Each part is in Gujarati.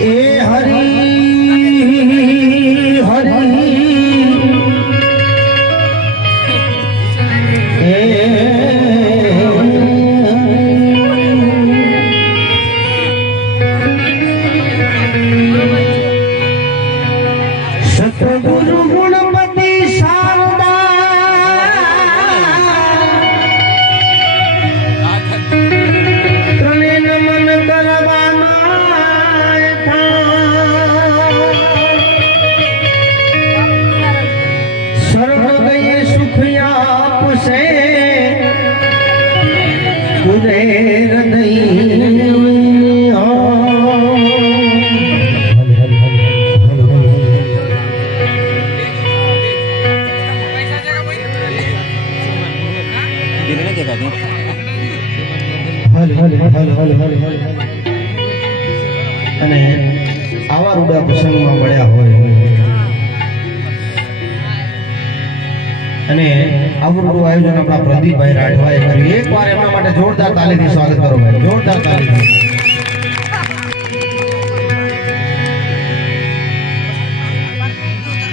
એ હરી અને આવા રૂડા પ્રસંગમાં મળ્યા હોય અને આવું આયોજન આપણા પ્રદીપભાઈ રાઠવાએ કર્યું. એકવાર એમના માટે જોરદાર તાલીથી સ્વાગત કરો ભાઈ. જોરદાર તાલીથી.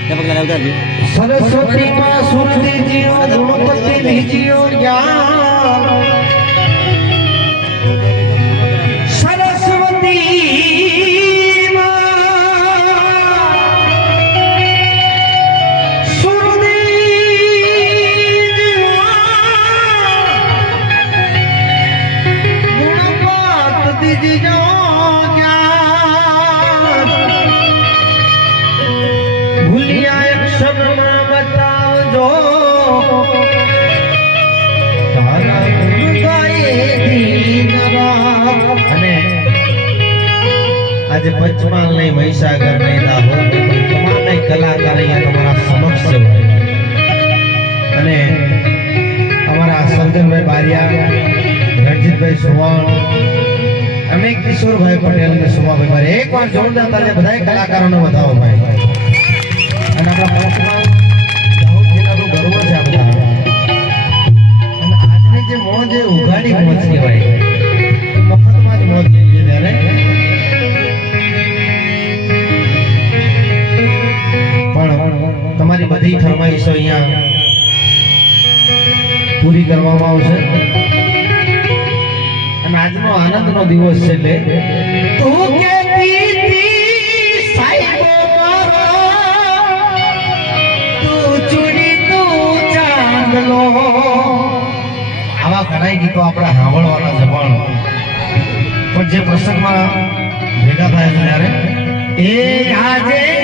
તે પગલા ઉતારજો સરસ્વતી માં સુરતી જીઓ ગુણપતિ લીજીઓ જ્ઞાન અને આજે પંચમહાલ નહીં મહીસાગર નહીં દાહોદ તમામે કલાકાર અહીંયા તમારા સમક્ષ અને અમારા સંજનભાઈ બારિયા, રણજીતભાઈ સુવાણ અને કિશોરભાઈ પટેલ અને સુમાભાઈ બારિયા. એકવાર જોરદાર તાલી બધાય કલાકારોને વધાવો ભાઈ. અને આપણા એ મોજ કહેવાય. મફતમાં જ મોજ લઈએ ત્યારે પણ તમારી બધી ફરમાઈશો અહીંયા પૂરી કરવામાં આવશે. અને આજનો આનંદનો દિવસ છે એટલે તું કે ઘણા ગીતો આપણે સાંભળવાના છે પણ જે પ્રસંગમાં ભેગા થાય છે ત્યારે એ આજે